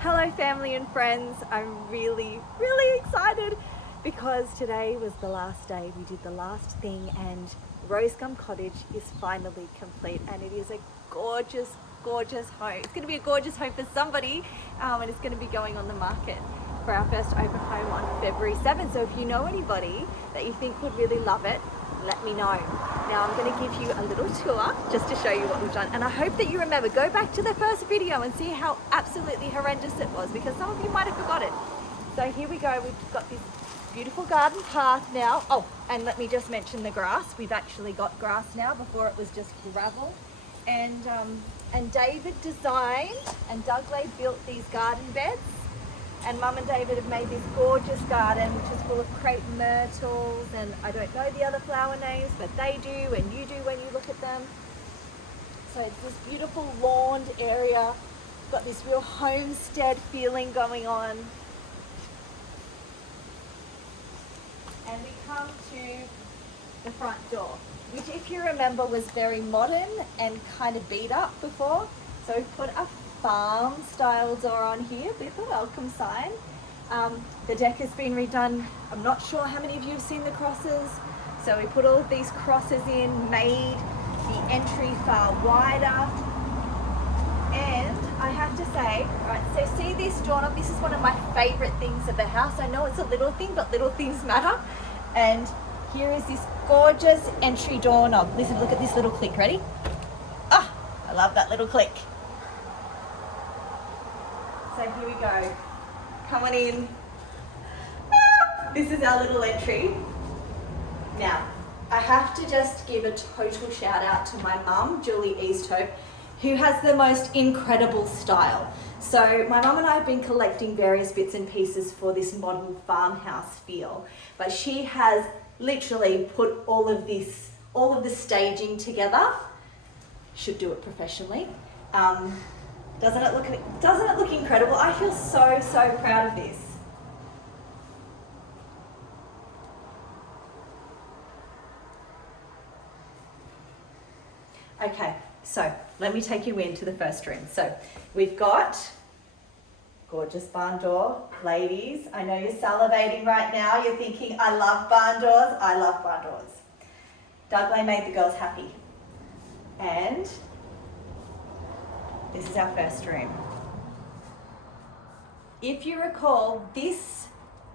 Hello family and friends, I'm really excited because today was the last day. We did the last thing and Rose Gum Cottage is finally complete and it is a gorgeous home. It's going to be a gorgeous home for somebody and it's going to be going on the market for our first open home on February 7th. So if you know anybody that you think would really love it, let me know. Now I'm going to give you a little tour just to show you what we've done, and I hope that you remember, go back to the first video and see how absolutely horrendous it was, because some of you might have forgot it. So here we go, we've got this beautiful garden path now. Oh, and let me just mention the grass. We've actually got grass now, before it was just gravel. And David designed and Douglas built these garden beds. And Mum and David have made this gorgeous garden which is full of crepe myrtles, and I don't know the other flower names, but they do and you do when you look at them. So it's this beautiful lawned area, got this real homestead feeling going on. And we come to the front door, which if you remember was very modern and kind of beat up before. So we've put a farm style door on here with a welcome sign. The deck has been redone. I'm not sure how many of you have seen the crosses. So we put all of these crosses in, made the entry far wider. And I have to say, right, so see this doorknob? This is one of my favorite things of the house. I know it's a little thing, but little things matter. And here is this gorgeous entry doorknob. Listen, look at this little click, ready? Ah, I love that little click. So here we go, come on in. This is our little entry. Now, I have to just give a total shout out to my mum, Julie Easthope, who has the most incredible style. So my mum and I have been collecting various bits and pieces for this modern farmhouse feel, but she has literally put all of the staging together. Should do it professionally. Doesn't it look incredible? I feel so proud of this. Okay, so let me take you into the first room. So we've got gorgeous barn door. Ladies, I know you're salivating right now. You're thinking, I love barn doors. I love barn doors. Douglas made the girls happy. And this is our first room. If you recall, this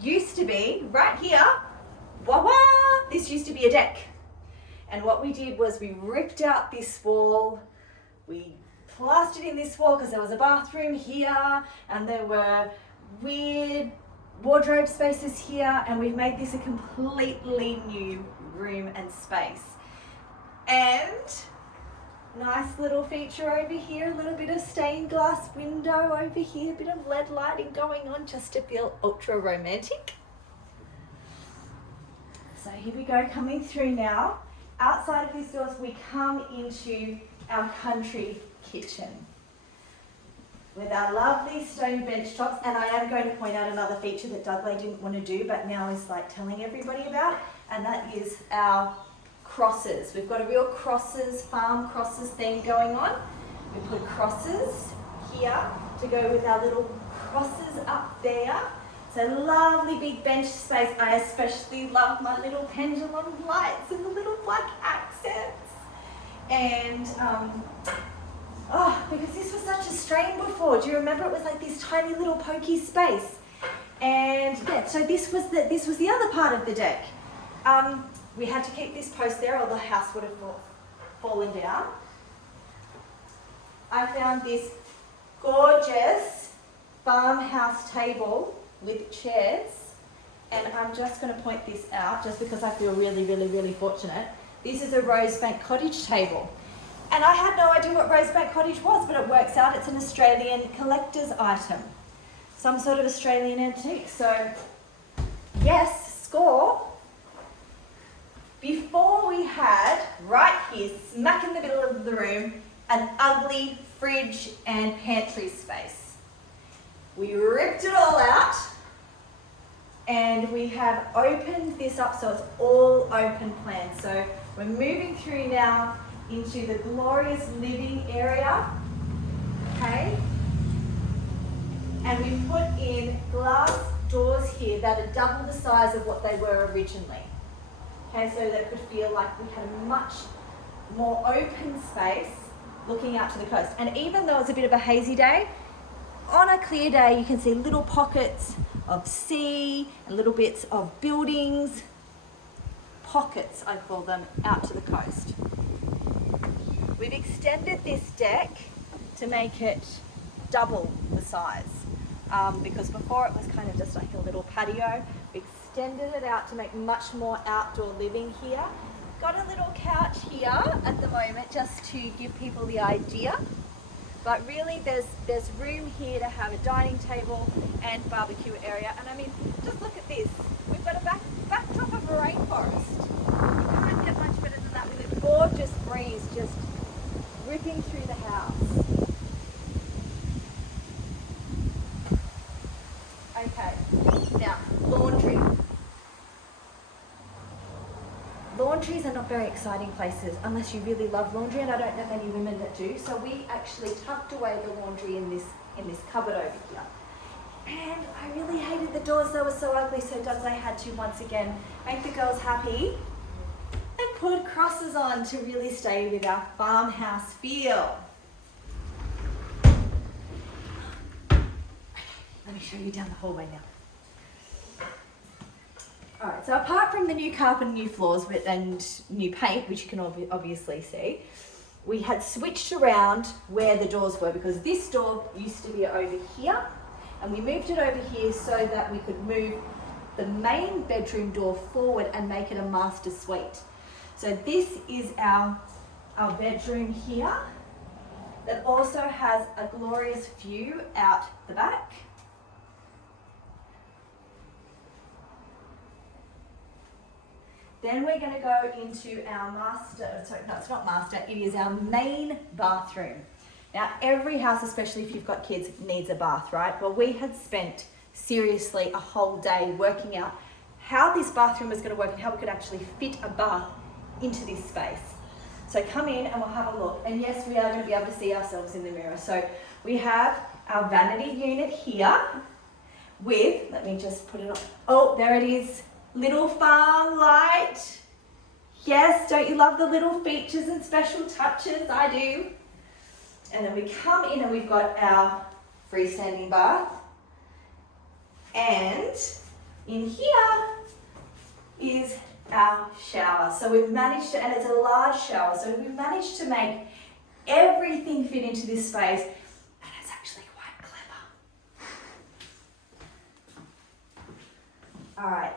used to be, right here, this used to be a deck. And what we did was we ripped out this wall, we plastered in this wall because there was a bathroom here and there were weird wardrobe spaces here, and we've made this a completely new room and space. And nice little feature over here, a little bit of stained glass window over here, a bit of LED lighting going on just to feel ultra romantic. So here we go, coming through now. Outside of these doors, we come into our country kitchen with our lovely stone bench tops. And I am going to point out another feature that Douglas didn't want to do, but now is like telling everybody about, and that is our crosses. We've got a real farm crosses thing going on. We put crosses here to go with our little crosses up there. So lovely big bench space. I especially love my little pendulum lights and the little black accents. And because this was such a strain before. Do you remember? It was like this tiny little pokey space. And yeah, so this was the other part of the deck. We had to keep this post there or the house would have fallen down. I found this gorgeous farmhouse table with chairs, and I'm just going to point this out just because I feel really fortunate. This is a Rose Gum Cottage table. And I had no idea what Rose Gum Cottage was, but it works out it's an Australian collector's item. Some sort of Australian antique. So, yes, score. Before we had, right here, smack in the middle of the room, an ugly fridge and pantry space. We ripped it all out and we have opened this up so it's all open plan. So we're moving through now into the glorious living area, okay? And we've put in glass doors here that are double the size of what they were originally. Okay, so that could feel like we had a much more open space looking out to the coast. And even though it's a bit of a hazy day, on a clear day you can see little pockets of sea and little bits of buildings. Pockets, I call them, out to the coast. We've extended this deck to make it double the size because before it was kind of just like a little patio. We extended it out to make much more outdoor living here. Got a little couch here at the moment just to give people the idea, but really there's room here to have a dining table and barbecue area. And I mean, just look at this. We've got a backdrop of a rainforest. You can't get much better than that with a gorgeous breeze just ripping through the house. Okay, now laundry. Laundries are not very exciting places unless you really love laundry, and I don't know many women that do. So we actually tucked away the laundry in this cupboard over here. And I really hated the doors, they were so ugly, so I had to once again make the girls happy and put crosses on to really stay with our farmhouse feel. Let me show you down the hallway now. All right, so apart from the new carpet and new floors and new paint, which you can obviously see, we had switched around where the doors were because this door used to be over here and we moved it over here so that we could move the main bedroom door forward and make it a master suite. So this is our bedroom here that also has a glorious view out the back. Then we're going to go into our it is our main bathroom. Now every house, especially if you've got kids, needs a bath, right? Well, we had spent seriously a whole day working out how this bathroom was going to work and how we could actually fit a bath into this space. So come in and we'll have a look. And yes, we are going to be able to see ourselves in the mirror. So we have our vanity unit here with, let me just put it on. Oh, there it is. Little farm light. Yes, don't you love the little features and special touches? I do. And then we come in and we've got our freestanding bath. And in here is our shower. So we've managed to, and it's a large shower, so we've managed to make everything fit into this space, and it's actually quite clever. All right.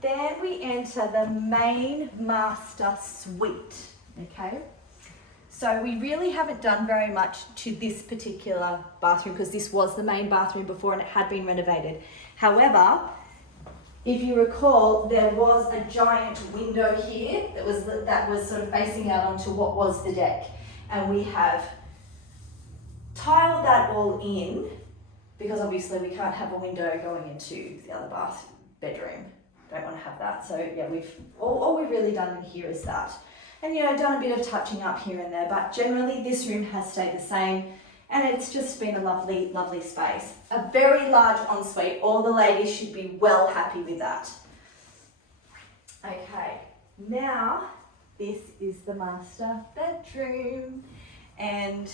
Then we enter the main master suite, okay? So we really haven't done very much to this particular bathroom because this was the main bathroom before and it had been renovated. However, if you recall, there was a giant window here that was sort of facing out onto what was the deck. And we have tiled that all in because obviously we can't have a window going into the other bedroom. Don't want to have that. So yeah, all we've really done in here is that. And done a bit of touching up here and there, but generally this room has stayed the same and it's just been a lovely, lovely space. A very large ensuite. All the ladies should be well happy with that. Okay, now this is the master bedroom and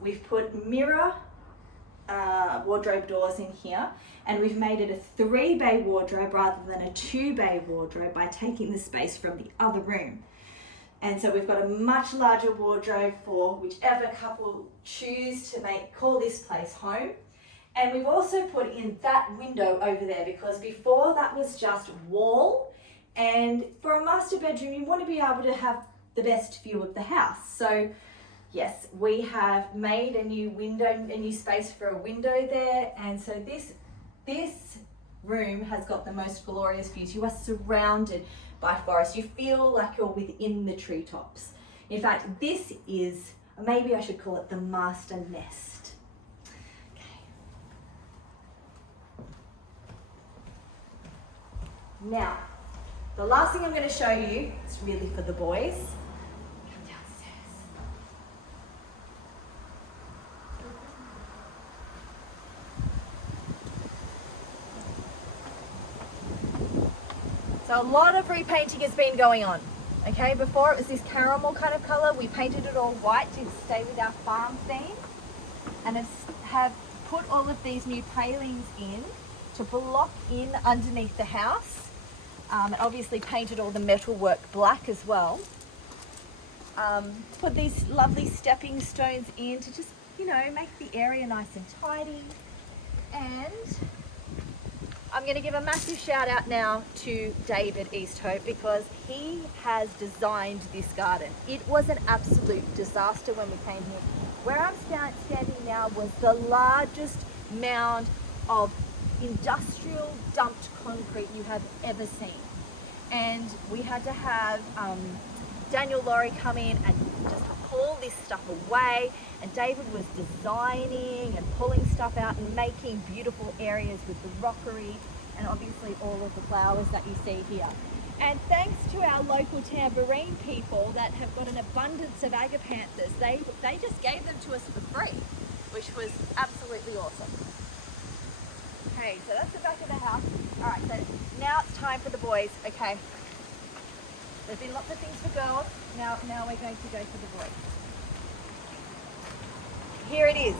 we've put mirror wardrobe doors in here, and we've made it a 3-bay wardrobe rather than a 2-bay wardrobe by taking the space from the other room. And so we've got a much larger wardrobe for whichever couple choose to call this place home. And we've also put in that window over there because before that was just wall, and for a master bedroom you want to be able to have the best view of the house. So yes, we have made a new window, a new space for a window there, and so this room has got the most glorious views. You are surrounded by forest. You feel like you're within the treetops. In fact, this is, maybe I should call it the master nest. Okay. Now, the last thing I'm going to show you is really for the boys. Come downstairs. So a lot of repainting has been going on. Okay, before it was this caramel kind of color. We painted it all white to stay with our farm theme, and have put all of these new palings in to block in underneath the house. And obviously painted all the metalwork black as well. Put these lovely stepping stones in to just, you know, make the area nice and tidy. And I'm going to give a massive shout out now to David Easthope, because he has designed this garden. It was an absolute disaster when we came here. Where I'm standing now was the largest mound of industrial dumped concrete you have ever seen. And we had to have Daniel Laurie come in and just pull this stuff away. And David was designing and pulling stuff out and making beautiful areas with the rockery and obviously all of the flowers that you see here. And thanks to our local tambourine people that have got an abundance of agapanthus, they just gave them to us for free, which was absolutely awesome. Okay, so that's the back of the house. All right, so now it's time for the boys. Okay, there's been lots of things for girls. Now we're going to go for the boys. Here it is,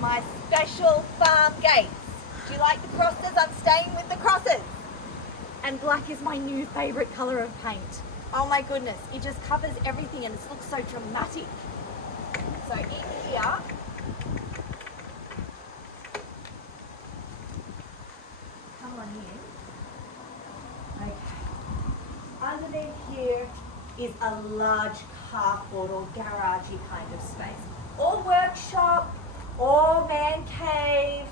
my special farm gates. Do you like the crosses? I'm staying with the crosses. And black is my new favorite color of paint. Oh my goodness, it just covers everything and it looks so dramatic. So in here, come on in. Okay. Underneath here is a large carport or garagey kind of space, or workshop, or man cave,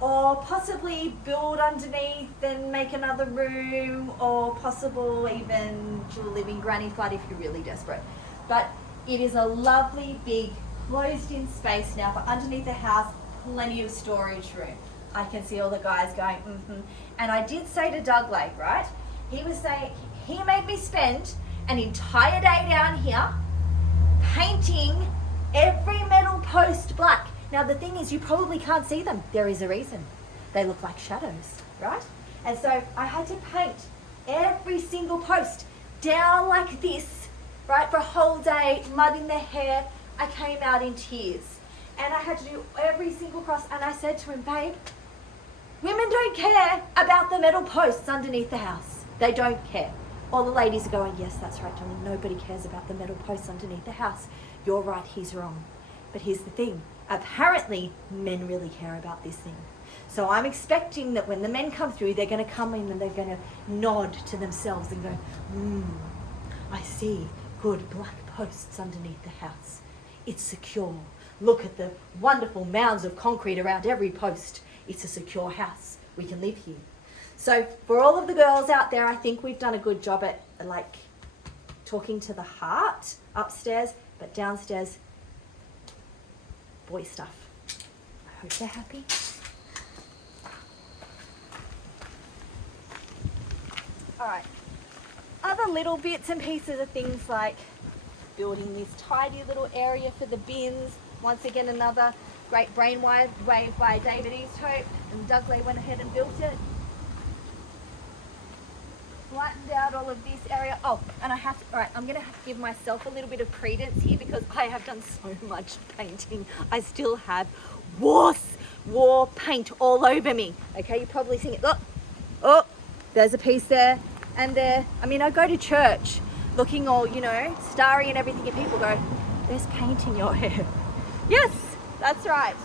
or possibly build underneath and make another room, or possible even dual living granny flat if you're really desperate. But it is a lovely big closed in space now for underneath the house, plenty of storage room. I can see all the guys going, And I did say to Doug Lake, right? He was saying, he made me spend an entire day down here painting every metal post black. Now the thing is, you probably can't see them. There is a reason. They look like shadows, right? And so I had to paint every single post down like this, right, for a whole day, mud in their hair. I came out in tears. And I had to do every single cross. And I said to him, babe, women don't care about the metal posts underneath the house. They don't care. All the ladies are going, yes, that's right, darling. Nobody cares about the metal posts underneath the house. You're right, he's wrong. But here's the thing. Apparently, men really care about this thing. So I'm expecting that when the men come through, they're going to come in and they're going to nod to themselves and go, I see good black posts underneath the house. It's secure. Look at the wonderful mounds of concrete around every post. It's a secure house. We can live here. So for all of the girls out there, I think we've done a good job at like talking to the heart upstairs, but downstairs, boy stuff. I hope they're happy. All right. Other little bits and pieces of things like building this tidy little area for the bins. Once again, another great brainwave by David Easthope, and Dougley went ahead and built it. Flattened out all of this area. Oh, and I have to, all right, I'm gonna give myself a little bit of credence here because I have done so much painting. I still have war paint all over me. Okay, you're probably seeing it. Look, oh, there's a piece there and there. I mean, I go to church looking all, you know, starry and everything, and people go, there's paint in your hair. Yes, that's right.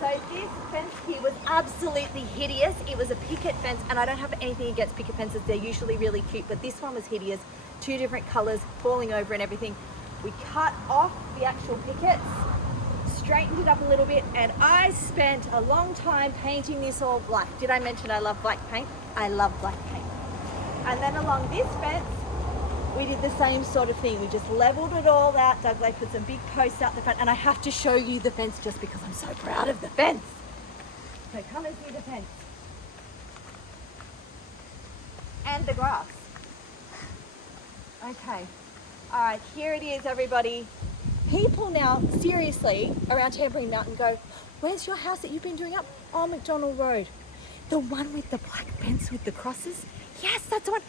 So this fence here was absolutely hideous. It was a picket fence, and I don't have anything against picket fences. They're usually really cute, but this one was hideous. 2 different colors, falling over and everything. We cut off the actual pickets, straightened it up a little bit, and I spent a long time painting this all black. Did I mention I love black paint? I love black paint. And then along this fence, we did the same sort of thing. We just leveled it all out. Dougley put some big posts out the front, and I have to show you the fence just because I'm so proud of the fence. So come and see the fence. And the grass. Okay. All right, here it is, everybody. People now, seriously, around Tambourine Mountain go, where's your house that you've been doing up? Oh, McDonald Road. The one with the black fence with the crosses? Yes, that's the one.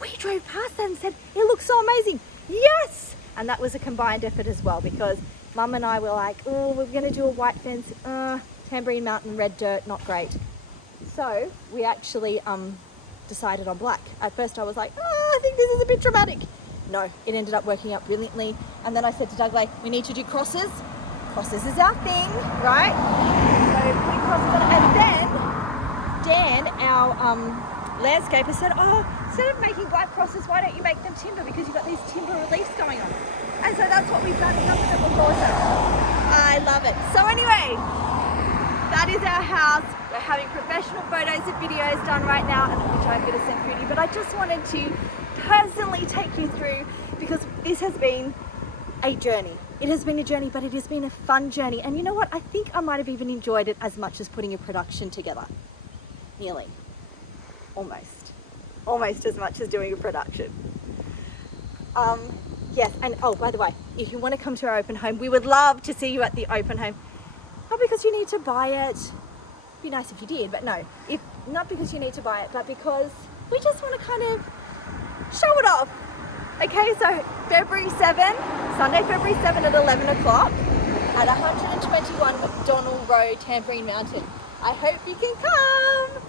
We drove past that and said, it looks so amazing. Yes! And that was a combined effort as well, because Mum and I were like, oh, we're gonna do a white fence. Tambourine Mountain, red dirt, not great. So we actually decided on black. At first I was like, oh, I think this is a bit dramatic. No, it ended up working out brilliantly. And then I said to Doug, like, we need to do crosses. Crosses is our thing, right? So putting crosses on it. And then Dan, our landscaper, said, oh, instead of making black crosses, why don't you make them timber, because you've got these timber reliefs going on. And so that's what we've done. Some of them were awesome. I love it. So anyway, that is our house. We're having professional photos and videos done right now, which I'm going to send through to you. But I just wanted to personally take you through, because this has been a journey. It has been a journey, but it has been a fun journey. And you know what? I think I might have even enjoyed it as much as putting a production together. Nearly. Almost as much as doing a production. Yes, and oh, by the way, if you want to come to our open home, we would love to see you at the open home. Not because you need to buy it. It'd be nice if you did, but no. Not because you need to buy it, but because we just want to kind of show it off. Okay, so February 7, Sunday, February 7 at 11 o'clock at 121 McDonald Road, Tambourine Mountain. I hope you can come.